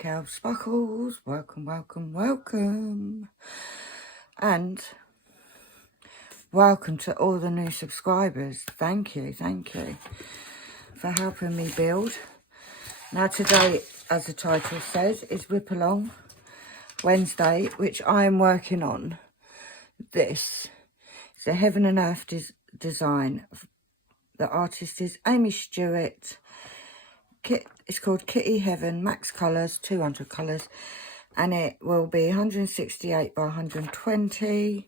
KALBS Sparkles. Welcome, welcome, welcome. And welcome to all the new subscribers. Thank you for helping me build. Now today, as the title says, is WIP Along Wednesday, which I am working on. This is a Heaven and Earth design. The artist is Amy Stewart. It's called Kitty Heaven, max colours, 200 colours, and it will be 168 by 120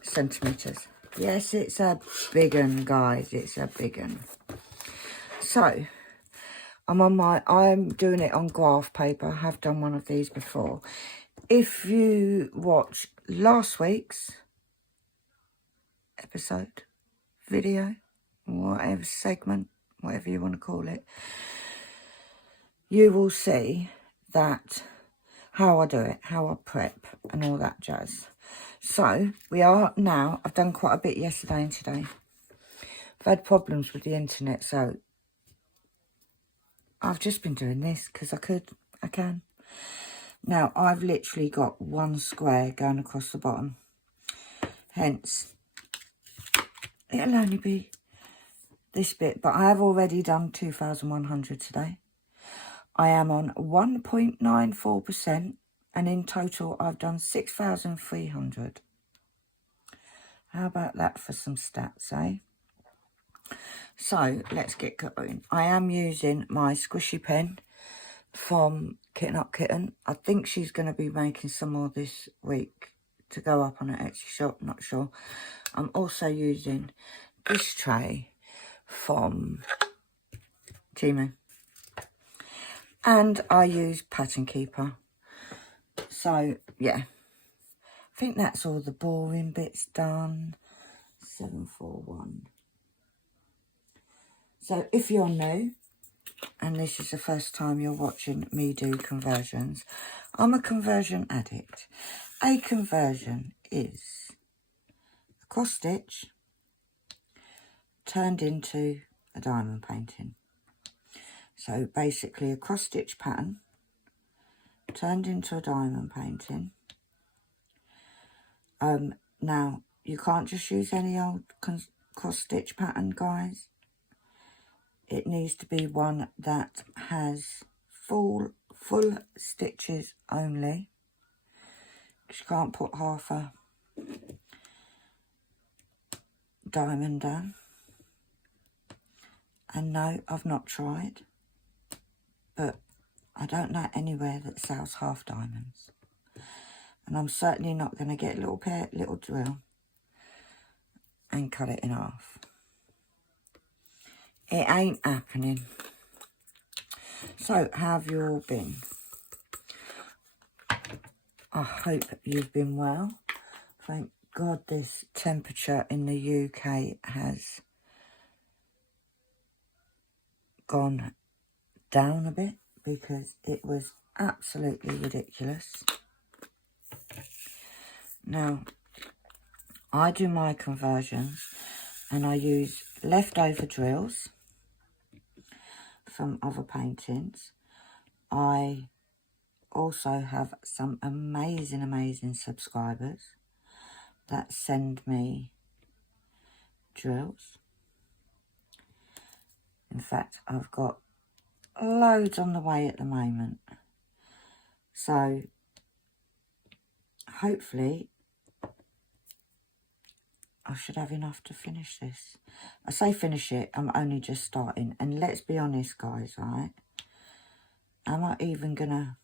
centimetres. Yes, it's a big one, guys, it's a big one. So, I'm doing it on graph paper. I have done one of these before. If you watch last week's episode, video, whatever segment, whatever you want to call it, you will see that how I do it, how I prep and all that jazz. So we are now, I've done quite a bit yesterday and today. I've had problems with the internet, so I've just been doing this because I can. Now I've literally got one square going across the bottom, hence it'll only be this bit, but I have already done 2,100 today. I am on 1.94%, and in total I've done 6,300. How about that for some stats, eh? So let's get going. I am using my squishy pen from Kitten Up Kitten. I think she's going to be making some more this week to go up on her Etsy shop, not sure. I'm also using this tray from Timu. And I use Pattern Keeper. So, yeah. I think that's all the boring bits done. 741. So, if you're new, and this is the first time you're watching me do conversions, I'm a conversion addict. A conversion is a cross stitch turned into a diamond painting. So basically a cross stitch pattern turned into a diamond painting. Now you can't just use any old cross stitch pattern, guys. It needs to be one that has full stitches only. You can't put half a diamond down. And no, I've not tried. But I don't know anywhere that sells half diamonds. And I'm certainly not going to get a little drill and cut it in half. It ain't happening. So, how have you all been? I hope you've been well. Thank God this temperature in the UK has gone down a bit, because it was absolutely ridiculous. Now, I do my conversions and I use leftover drills from other paintings. I also have some amazing subscribers that send me drills. In fact, I've got loads on the way at the moment. So, hopefully, I should have enough to finish this. I say finish it, I'm only just starting. And let's be honest, guys, right? Am I even going to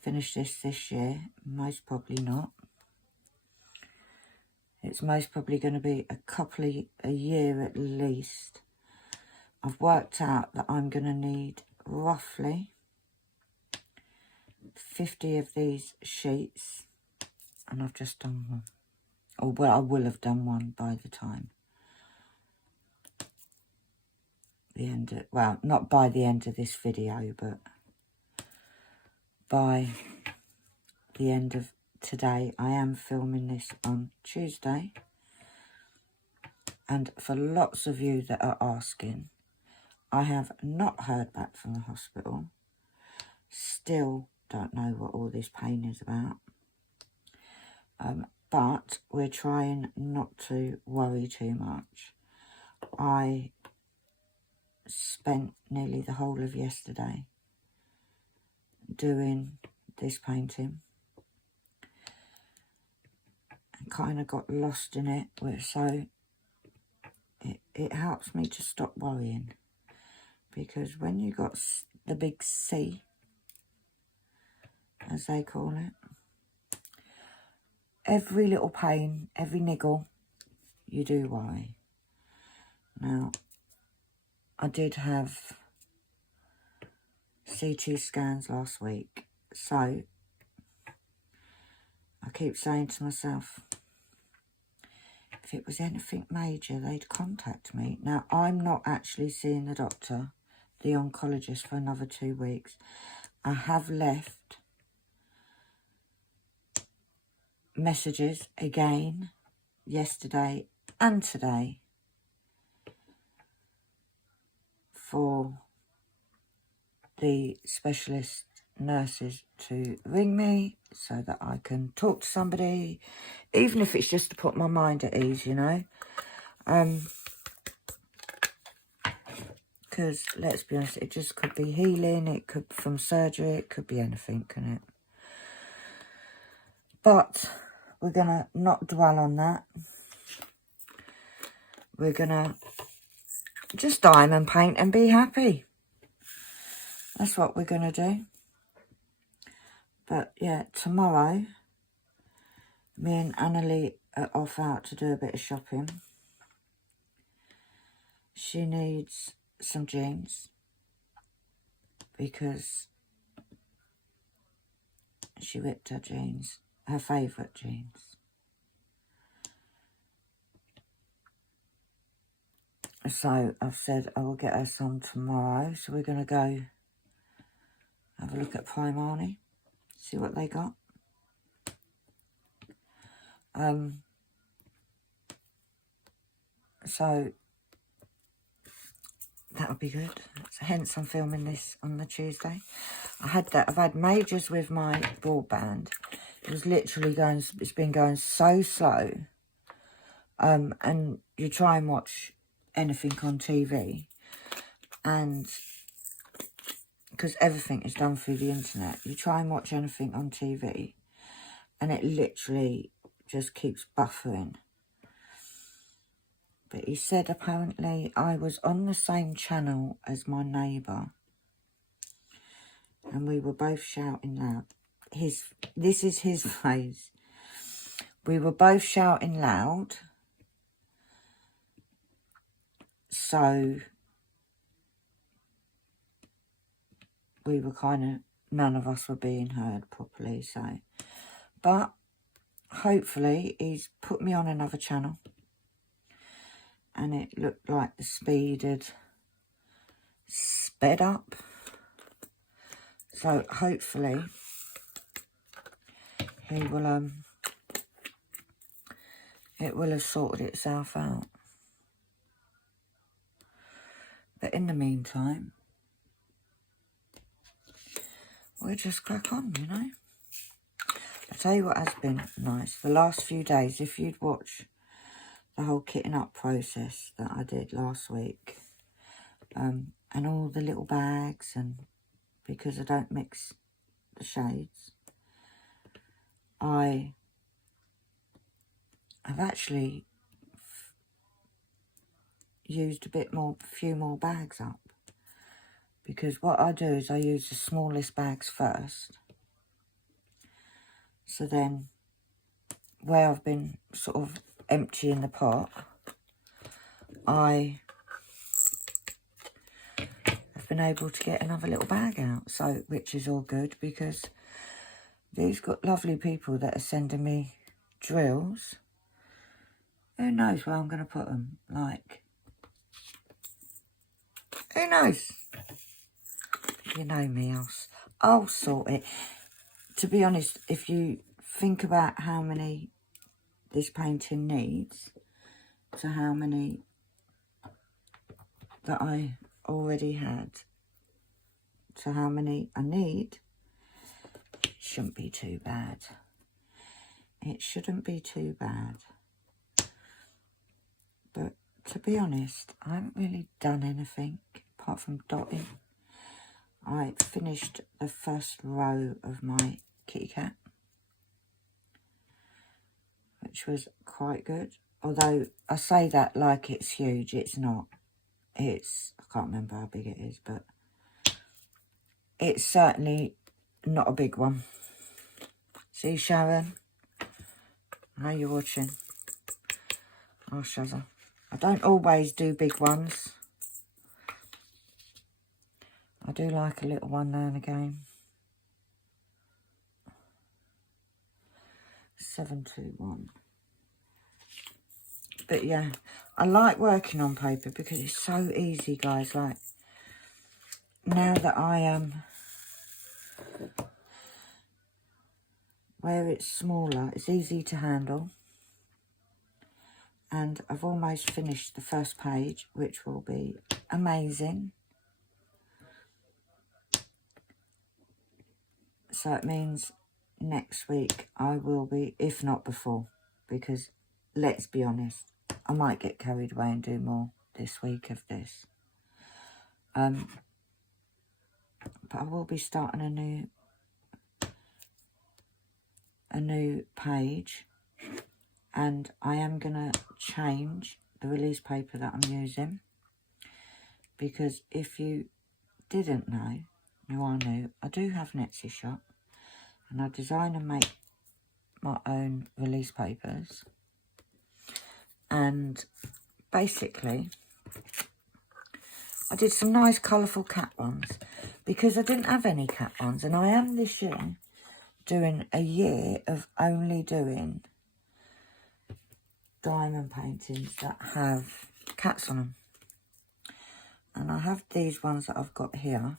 finish this year? Most probably not. It's most probably going to be a year at least. I've worked out that I'm going to need roughly 50 of these sheets, and I've just done one. Or, well, I will have done one by the time the end of, well, not by the end of this video, but by the end of today. I am filming this on Tuesday, and for lots of you that are asking, I have not heard back from the hospital. Still don't know what all this pain is about. But we're trying not to worry too much. I spent nearly the whole of yesterday doing this painting and kind of got lost in it, so it helps me to stop worrying, because when you got the big C, as they call it, every little pain, every niggle, you do worry. Now, I did have CT scans last week, so I keep saying to myself, if it was anything major, they'd contact me. Now, I'm not actually seeing the doctor, the oncologist, for another 2 weeks. I have left messages again yesterday and today for the specialist nurses to ring me so that I can talk to somebody, even if it's just to put my mind at ease, you know. Because let's be honest, it just could be healing, it could be from surgery, it could be anything, couldn't it? But we're going to not dwell on that. We're going to just diamond paint and be happy. That's what we're going to do. But yeah, tomorrow, me and Annalie are off out to do a bit of shopping. She needs some jeans because she ripped her jeans, her favourite jeans. So I've said I will get her some tomorrow. So we're going to go have a look at Primani, see what they got. So that'll be good. So hence I'm filming this on the Tuesday. I've had majors with my broadband. It was literally it's been going so slow. And you try and watch anything on TV, and because everything is done through the internet, you try and watch anything on TV and it literally just keeps buffering. But he said apparently I was on the same channel as my neighbour and we were both shouting loud. This is his phrase. We were both shouting loud, so we were none of us were being heard properly, so. But hopefully he's put me on another channel and it looked like the speed had sped up. So hopefully he will, it will have sorted itself out. But in the meantime, we'll just crack on, you know. I'll tell you what has been nice. The last few days, if you'd watch the whole kitting up process that I did last week, and all the little bags, and because I don't mix the shades, I have actually used a few more bags up. Because what I do is I use the smallest bags first. So then, where I've been sort of emptying the pot, I have been able to get another little bag out. So, which is all good, because these got lovely people that are sending me drills. Who knows where I'm going to put them? Like, who knows? You know me, I'll sort it. To be honest, if you think about how many this painting needs to how many that I already had to how many I need, shouldn't be too bad. It shouldn't be too bad. But to be honest, I haven't really done anything apart from dotting. I finished the first row of my kitty cat, which was quite good. Although I say that like it's huge, it's not. It's, I can't remember how big it is, but it's certainly not a big one. See, Sharon? I know you're watching. Oh, Shazza. I don't always do big ones. I do like a little one now and again. 721. But yeah, I like working on paper because it's so easy, guys. Like, now that I am where it's smaller, it's easy to handle. And I've almost finished the first page, which will be amazing. So it means next week I will be, if not before, because let's be honest, I might get carried away and do more this week of this. But I will be starting a new page, and I am going to change the release paper that I'm using, because if you didn't know, I knew, I do have an Etsy shop, and I design and make my own release papers. And basically, I did some nice colourful cat ones, because I didn't have any cat ones, and I am this year doing a year of only doing diamond paintings that have cats on them. And I have these ones that I've got here,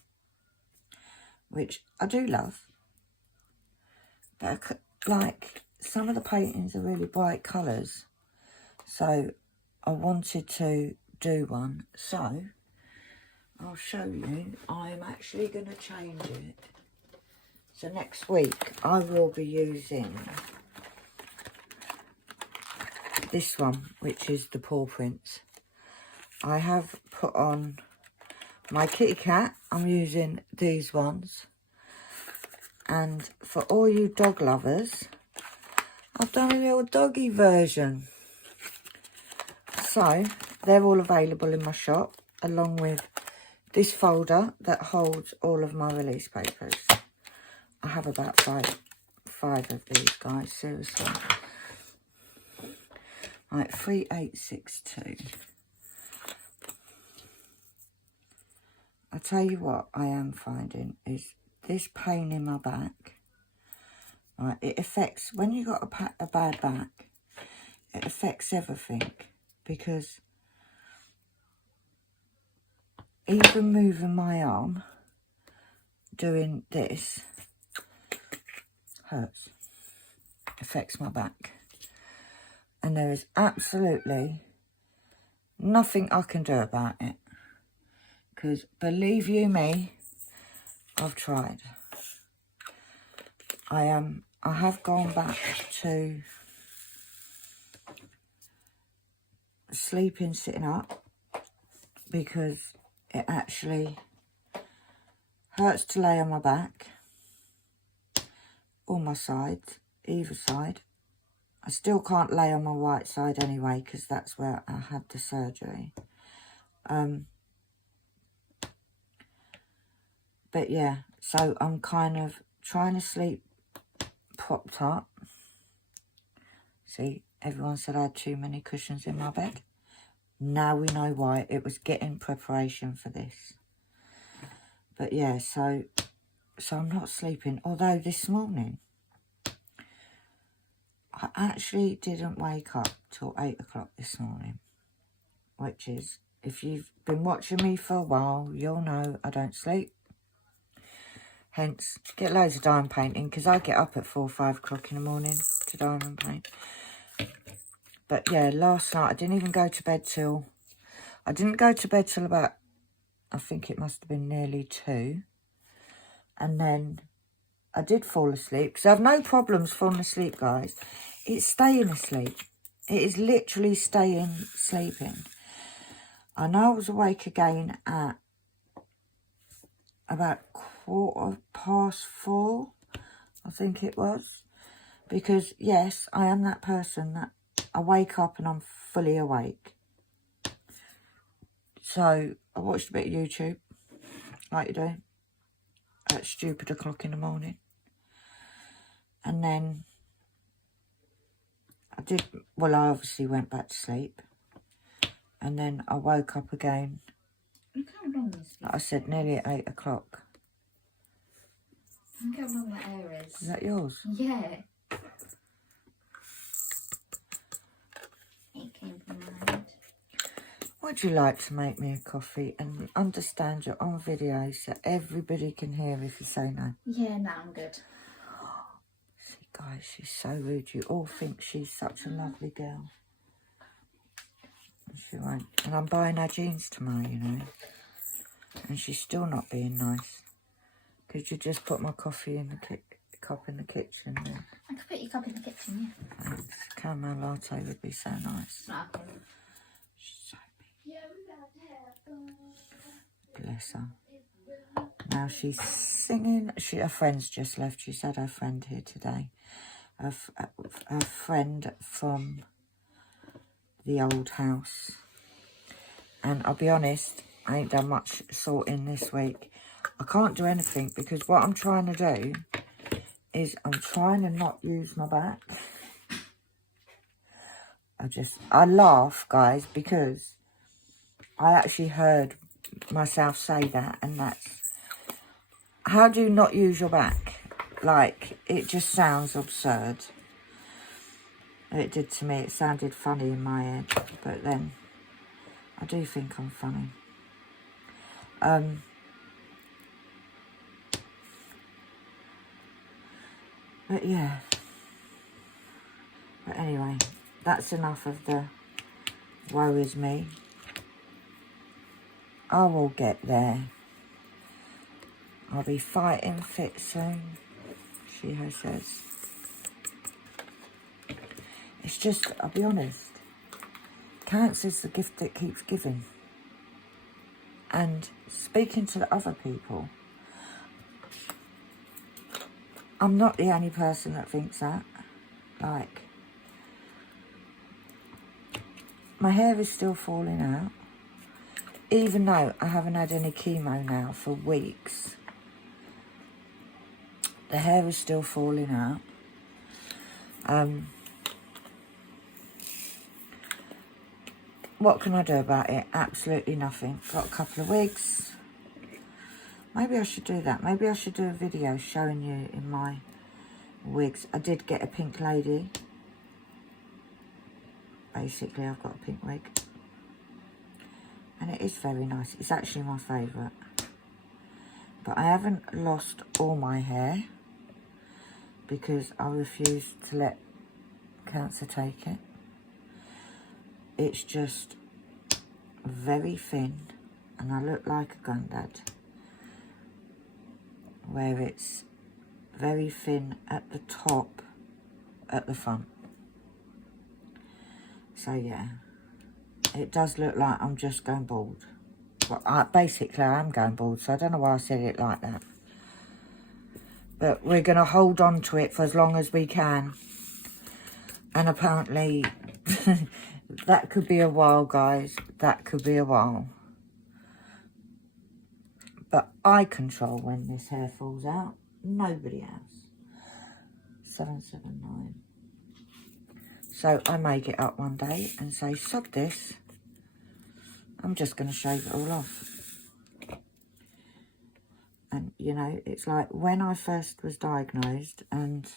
which I do love, but like some of the paintings are really bright colours, so I wanted to do one. So I'll show you. I'm actually going to change it. So next week I will be using this one, which is the paw prints. I have put on my kitty cat. I'm using these ones. And for all you dog lovers, I've done a little doggy version. So they're all available in my shop, along with this folder that holds all of my release papers. I have about five of these, guys, seriously. Right, 3862. I tell you what I am finding is this pain in my back. Right, it affects, when you got a bad back, it affects everything, because even moving my arm, doing this, hurts, affects my back. And there is absolutely nothing I can do about it. Because believe you me, I've tried. I have gone back to sleeping sitting up, because it actually hurts to lay on my back, all my sides, either side. I still can't lay on my right side anyway, because that's where I had the surgery. But yeah, so I'm kind of trying to sleep propped up. See, everyone said I had too many cushions in my bed. Now we know why. It was getting preparation for this. But yeah, so I'm not sleeping. Although this morning, I actually didn't wake up till 8 o'clock this morning. Which is, if you've been watching me for a while, you'll know I don't sleep. Hence, get loads of diamond painting, because I get up at 4 or 5 o'clock in the morning to diamond paint. But yeah, last night I didn't even go to bed till... I didn't go to bed till about... I think it must have been nearly 2. And then I did fall asleep, because I have no problems falling asleep, guys. It's staying asleep. It is literally sleeping. I know I was awake again at about 4:15, I think it was. Because, yes, I am that person that I wake up and I'm fully awake. So, I watched a bit of YouTube, like you do, at stupid o'clock in the morning. And then I obviously went back to sleep. And then I woke up again. Look how long this is. Like I said, nearly at 8 o'clock. Look how long that hair is. Is that yours? Yeah. It came from my head. Would you like to make me a coffee and understand you're on video so everybody can hear if you say no? Yeah, no, I'm good. See, guys, she's so rude. You all think she's such a lovely girl. She won't. And I'm buying her jeans tomorrow, you know. And she's still not being nice. Could you just put my coffee in the cup in the kitchen? Yeah. I could put your cup in the kitchen, yeah. Thanks. Caramel latte would be so nice. No, I can. She's so mean. Bless her. Now she's singing. Her friend's just left. She's had her friend here today. Her friend from the old house. And I'll be honest, I ain't done much sorting this week. I can't do anything because what I'm trying to do is I'm trying to not use my back. I laugh, guys, because I actually heard myself say that, and that's, how do you not use your back? Like, it just sounds absurd. It did to me. It sounded funny in my head, but then I do think I'm funny. But yeah. But anyway, that's enough of the woe is me. I will get there. I'll be fighting fit soon, she has says. It's just, I'll be honest, cancer's the gift that keeps giving. And speaking to the other people, I'm not the only person that thinks that. Like, my hair is still falling out, even though I haven't had any chemo now for weeks. The hair is still falling out. What can I do about it? Absolutely nothing. Got a couple of wigs. Maybe I should do that. Maybe I should do a video showing you in my wigs. I did get a pink lady. Basically, I've got a pink wig. And it is very nice. It's actually my favourite. But I haven't lost all my hair because I refuse to let cancer take it. It's just very thin and I look like a granddad. Where it's very thin at the top, at the front. So yeah, it does look like I'm just going bald. Well, basically I am going bald, so I don't know why I said it like that. But we're going to hold on to it for as long as we can. And apparently, that could be a while, guys. That could be a while. But I control when this hair falls out. Nobody else. 779. So I may get up one day and say, sod this. I'm just going to shave it all off. And, you know, it's like when I first was diagnosed, and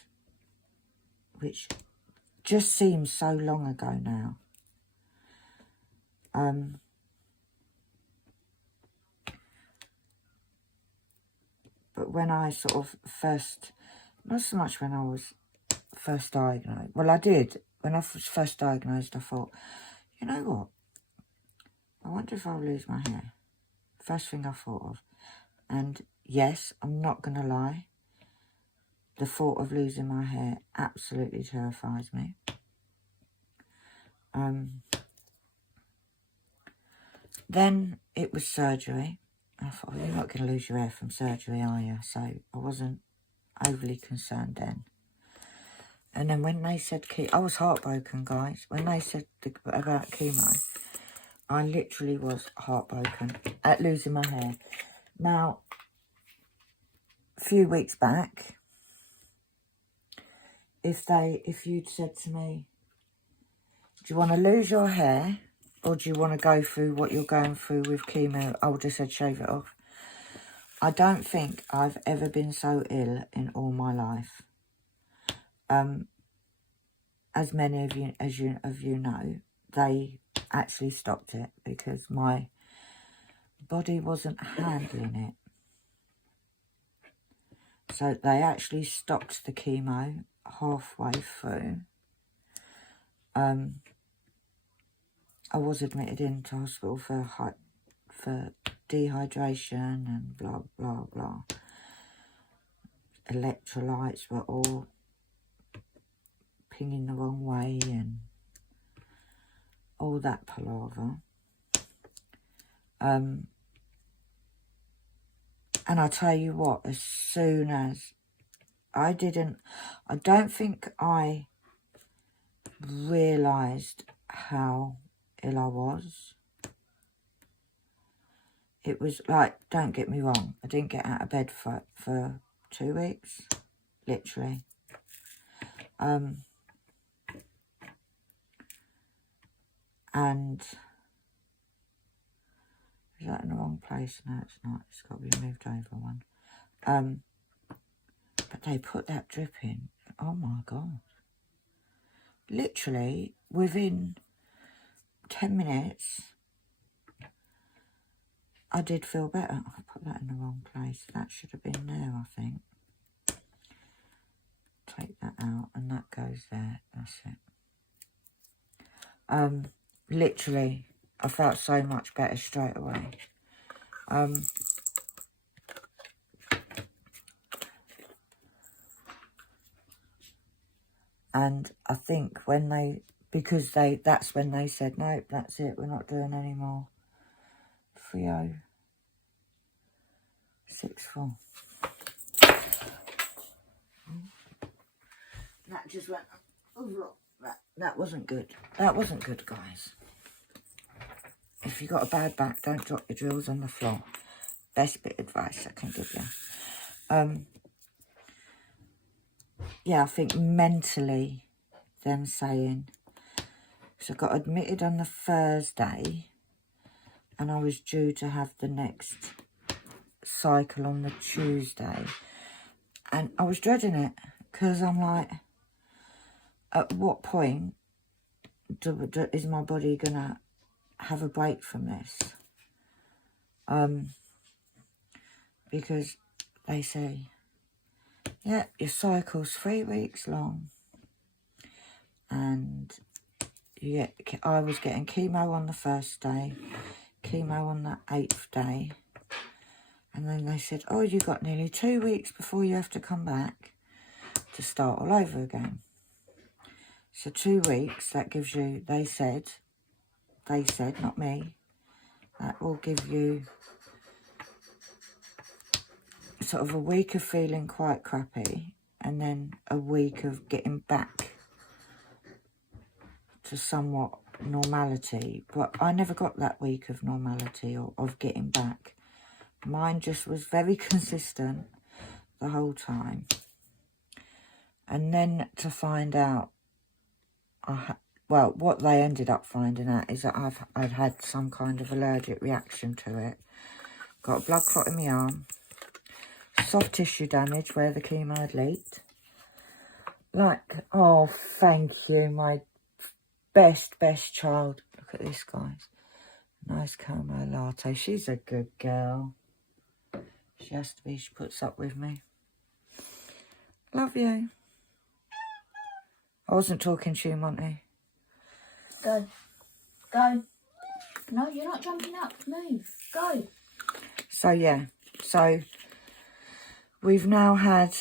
which just seems so long ago now. But when I sort of first, not so much when I was first diagnosed. Well, I did. When I was first diagnosed, I thought, you know what? I wonder if I'll lose my hair. First thing I thought of. And yes, I'm not going to lie. the thought of losing my hair absolutely terrifies me. Then it was surgery. I thought, well, you're not going to lose your hair from surgery, are you? So I wasn't overly concerned then. And then when they said I was heartbroken, guys. When they said about chemo, I literally was heartbroken at losing my hair. Now, a few weeks back, if you'd said to me, do you want to lose your hair or do you want to go through what you're going through with chemo? I would have said shave it off. I don't think I've ever been so ill in all my life. As many of you know, they actually stopped it because my body wasn't handling it. So they actually stopped the chemo halfway through. I was admitted into hospital for dehydration and blah, blah, blah. Electrolytes were all pinging the wrong way and all that palaver. And I tell you what, as soon as I don't think I realised how ill I was. It was like, don't get me wrong, I didn't get out of bed for 2 weeks, literally. And is that in the wrong place? No, it's not. It's got to be moved over one. But they put that drip in. Oh my God. Literally, within 10 minutes, I did feel better. I put that in the wrong place. That should have been there, I think. Take that out and that goes there. That's it. Literally, I felt so much better straight away. And I think that's when they said, nope, that's it, we're not doing any more 3064. That just went, oh, that wasn't good. That wasn't good, guys. If you got a bad back, don't drop your drills on the floor. Best bit of advice I can give you. Yeah, I think mentally, them saying, because I got admitted on the Thursday and I was due to have the next cycle on the Tuesday. And I was dreading it because I'm like, at what point is my body going to have a break from this? Because they say, yeah, your cycle's 3 weeks long. And I was getting chemo on the first day, chemo on the 8th day. And then they said, oh, you got nearly 2 weeks before you have to come back to start all over again. So 2 weeks, that gives you, they said, not me, that will give you sort of a week of feeling quite crappy and then a week of getting back to somewhat normality. But I never got that week of normality or of getting back. Mine just was very consistent the whole time. And then to find out, well, what they ended up finding out is that I'd had some kind of allergic reaction to it. Got a blood clot in my arm. Soft tissue damage where the chemo had leaked. Like, oh, thank you, my best child. Look at this, guys. Nice caramel latte. She's a good girl. She has to be. She puts up with me. Love you. I wasn't talking to you, Monty. Go. Go. No, you're not jumping up. Move. Go. So, yeah. So, we've now had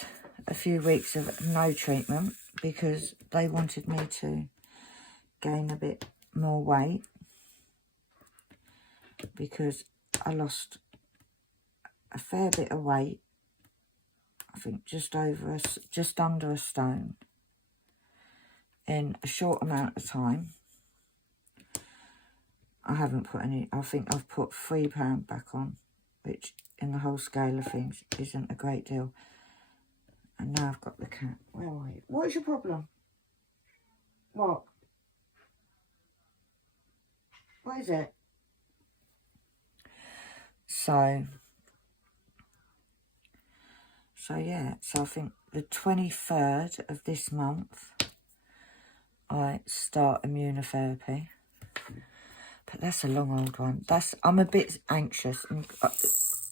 a few weeks of no treatment because they wanted me to gain a bit more weight, because I lost a fair bit of weight. I think just under a stone in a short amount of time. I haven't put any, I think I've put £3 back on, which in the whole scale of things isn't a great deal. And now I've got the cat. Where are you? What is your problem? What? What is it? So yeah, so I think the 23rd of this month I start immunotherapy. But that's a long old one. I'm a bit anxious, and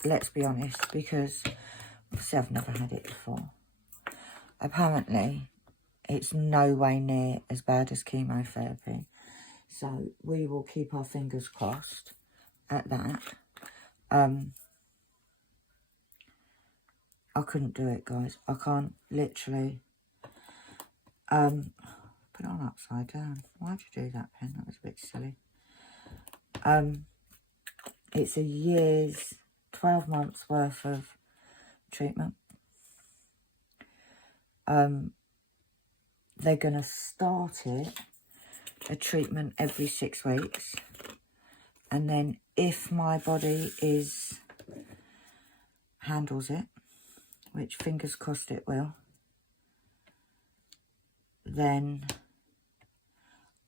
let's be honest, because obviously I've never had it before. Apparently, it's no way near as bad as chemotherapy. So we will keep our fingers crossed at that. I couldn't do it, guys. I can't literally. Put it on upside down. Why'd you do that, Pen? That was a bit silly. It's a year's, 12 months worth of treatment. They're going to start a treatment every 6 weeks. And then if my body handles it, which fingers crossed it will, then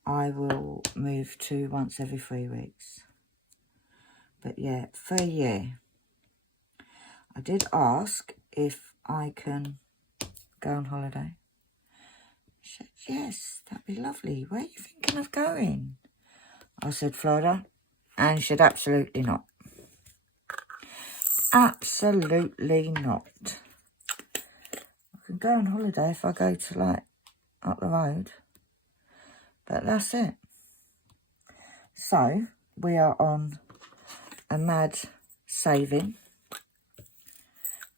I will move to once every 3 weeks. But yeah, for a year. I did ask if I can go on holiday. She said, yes, that'd be lovely. Where are you thinking of going? I said, Florida. And she said, absolutely not. Absolutely not. I can go on holiday if I go to, like, up the road. But that's it. So, we are on a mad saving.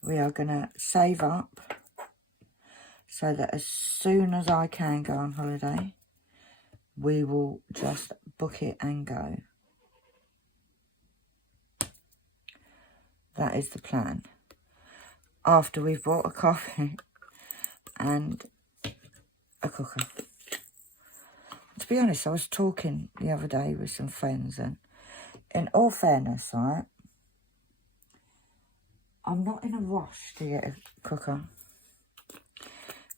We are going to save up so that as soon as I can go on holiday, we will just book it and go. That is the plan. After we've bought a coffee and a cooker. To be honest, I was talking the other day with some friends, and in all fairness, right, I'm not in a rush to get a cooker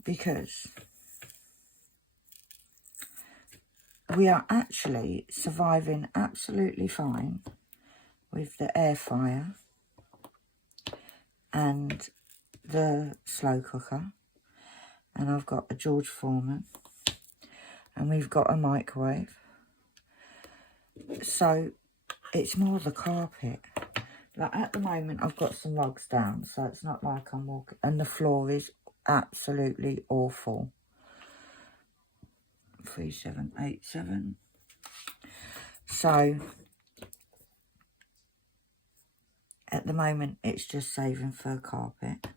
because we are actually surviving absolutely fine with the air fryer and the slow cooker, and I've got a George Foreman, and we've got a microwave. So it's more the carpet. Like at the moment I've got some rugs down, so it's not like I'm walking, and the floor is absolutely awful. 3787. So at the moment it's just saving for a carpet.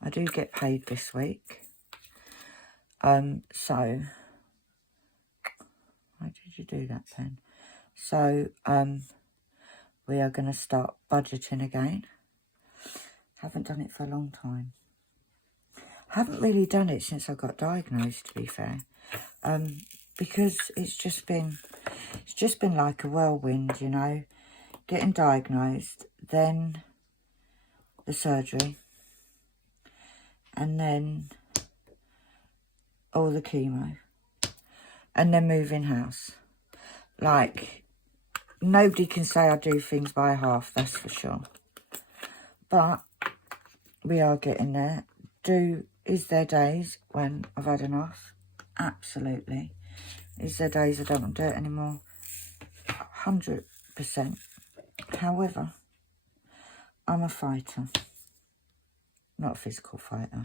I do get paid this week. So why did you do that, Pen? So we are going to start budgeting again. Haven't done it for a long time. Haven't really done it since I got diagnosed, to be fair. Because it's just been like a whirlwind, you know. Getting diagnosed, then the surgery, and then all the chemo, and then moving house. Like, nobody can say I do things by half, that's for sure. But we are getting there. Is there days when I've had enough? Absolutely. Is there days I don't want to do it anymore? 100%. However, I'm a fighter. Not a physical fighter,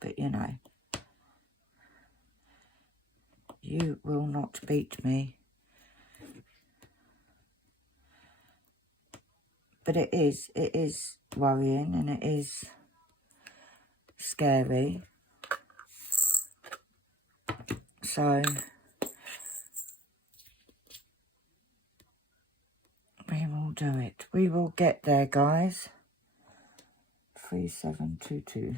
but you know. You will not beat me. But it is worrying, and it is scary. So we will do it. We will get there, guys. 3722.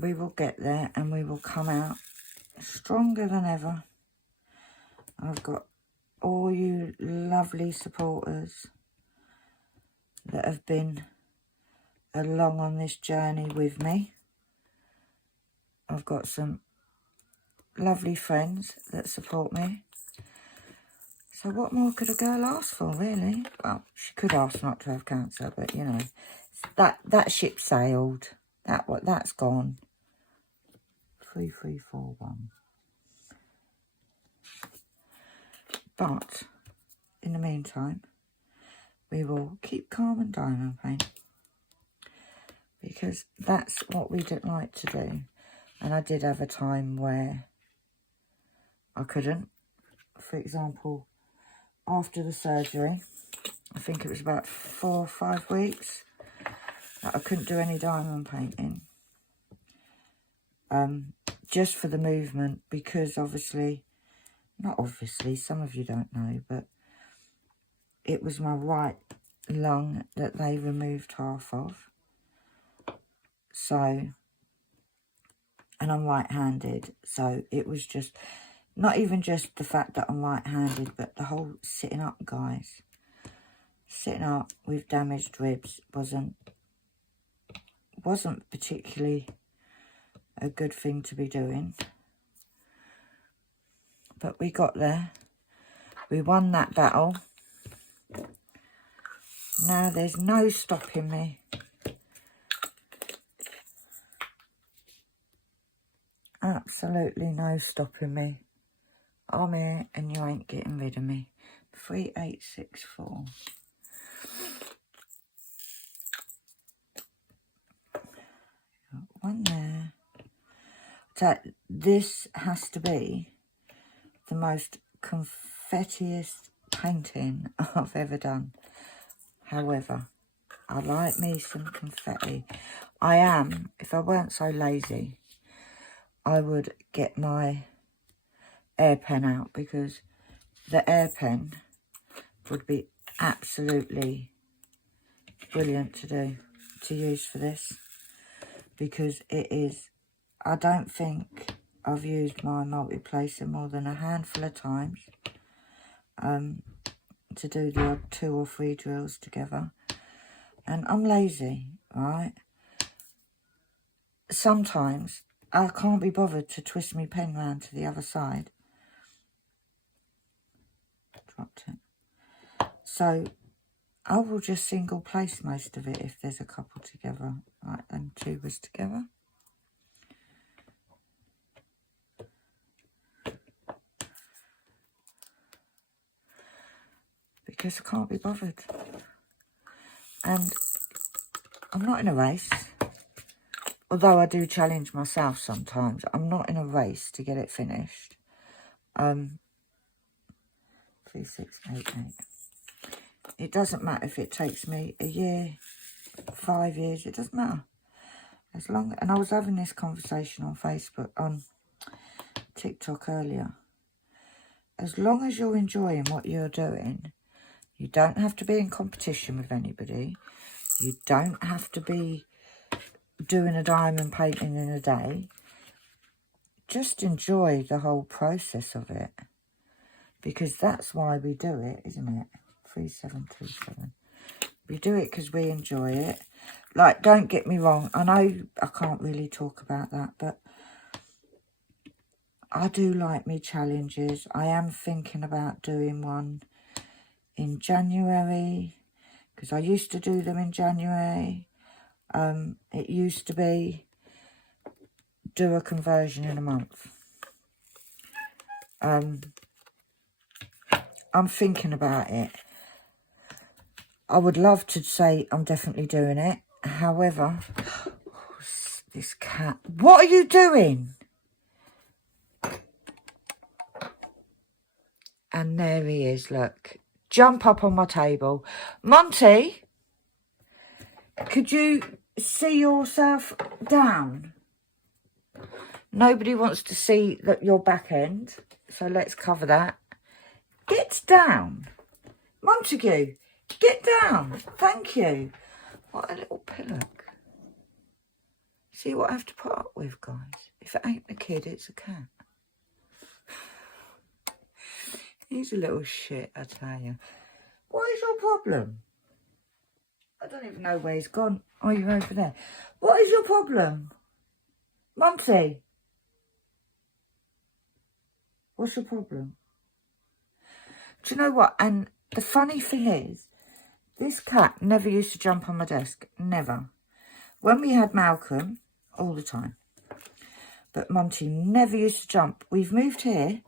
We will get there and we will come out stronger than ever. I've got all you lovely supporters that have been along on this journey with me. I've got some lovely friends that support me. So what more could a girl ask for, really? Well, she could ask not to have cancer, but you know, that ship sailed. That's gone. 3341. But in the meantime, we will keep calm and diamond paint, because that's what we did like to do. And I did have a time where I couldn't. For example, after the surgery, I think it was about 4 or 5 weeks, that I couldn't do any diamond painting. Just for the movement, because obviously, not obviously, some of you don't know, but it was my right lung that they removed half of. So, and I'm right-handed, so it was just, not even just the fact that I'm right-handed, but the whole sitting up, guys. Sitting up with damaged ribs wasn't particularly a good thing to be doing. But we got there. We won that battle. Now there's no stopping me. Absolutely no stopping me. I'm here and you ain't getting rid of me. 3864. One there. So this has to be the most confettiest painting I've ever done. However, I like me some confetti. I am, if I weren't so lazy, I would get my air pen out, because the air pen would be absolutely brilliant to use for this, because it is, I don't think I've used my multi-placer more than a handful of times to do the odd 2 or 3 drills together. And I'm lazy, right? Sometimes I can't be bothered to twist my pen round to the other side. Dropped it. So I will just single place most of it if there's a couple together. Right, them 2 was together. Because I can't be bothered. And I'm not in a race. Although I do challenge myself sometimes. I'm not in a race to get it finished. 3688. It doesn't matter if it takes me a year, 5 years. It doesn't matter. As long, and I was having this conversation on Facebook, on TikTok earlier. As long as you're enjoying what you're doing, you don't have to be in competition with anybody. You don't have to be doing a diamond painting in a day. Just enjoy the whole process of it. Because that's why we do it, isn't it? 3727. We do it because we enjoy it. Like, don't get me wrong. I know I can't really talk about that, but I do like me challenges. I am thinking about doing one in January, because I used to do them in January. It used to be do a conversion in a month. I'm thinking about it. I would love to say I'm definitely doing it. However, this cat, what are you doing? And there he is, look. Jump up on my table. Monty, Could you see yourself down? Nobody wants to see that your back end, so let's cover that. Get down. Montague, get down. Thank you. What a little pillock. See what I have to put up with, guys? If it ain't a kid, it's a cat. He's a little shit, I tell you. What is your problem? I don't even know where he's gone. Oh, you're over there. What is your problem? Monty? What's your problem? Do you know what? And the funny thing is, this cat never used to jump on my desk. Never. When we had Malcolm, all the time. But Monty never used to jump. We've moved here,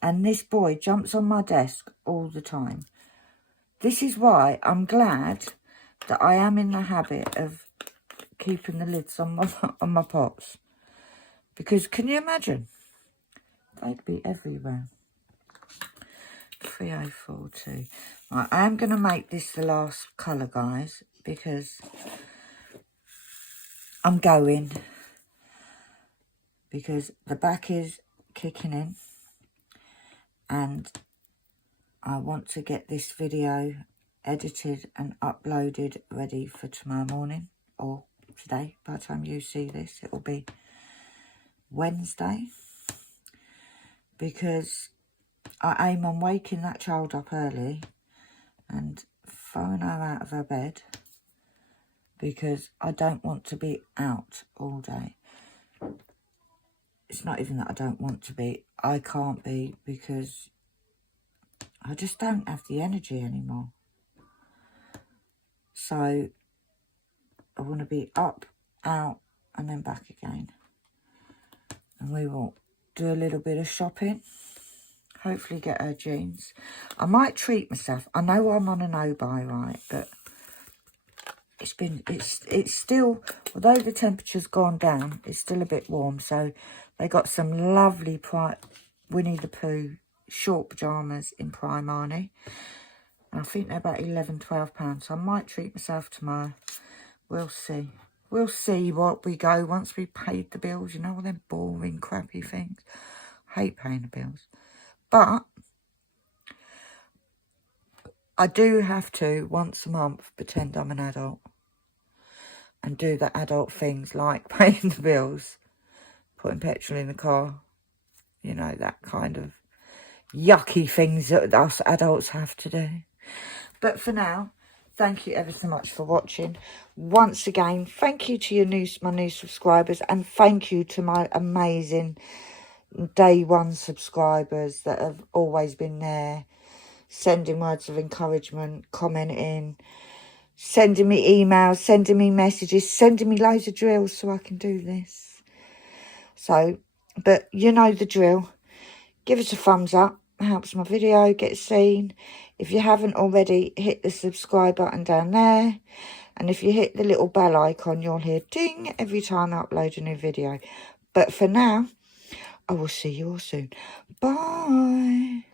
and this boy jumps on my desk all the time. This is why I'm glad that I am in the habit of keeping the lids on my pots. Because can you imagine? They'd be everywhere. 3042. Right, I am going to make this the last colour, guys, because I'm going. Because the back is kicking in. And I want to get this video edited and uploaded ready for tomorrow morning. Or today. By the time you see this, it will be Wednesday. Because I aim on waking that child up early and throwing her out of her bed, because I don't want to be out all day. It's not even that I don't want to be. I can't be, because I just don't have the energy anymore. So I want to be up, out, and then back again. And we will do a little bit of shopping. Hopefully get her jeans. I might treat myself. I know I'm on a no-buy, right? But it's still, although the temperature's gone down, it's still a bit warm. So they got some lovely Winnie the Pooh short pyjamas in Primani. And I think they're about £11–12. So I might treat myself tomorrow. We'll see. We'll see what we go once we paid the bills. You know, all them boring, crappy things. I hate paying the bills. But I do have to, once a month, pretend I'm an adult. And do the adult things like paying the bills, putting petrol in the car. You know, that kind of yucky things that us adults have to do. But for now, thank you ever so much for watching. Once again, thank you to my new subscribers. And thank you to my amazing day one subscribers that have always been there, sending words of encouragement, commenting, sending me emails, sending me messages, sending me loads of drills so I can do this. So, but you know the drill. Give us a thumbs up. It helps my video get seen. If you haven't already, hit the subscribe button down there. And if you hit the little bell icon, you'll hear ding every time I upload a new video. But for now, I will see you all soon. Bye.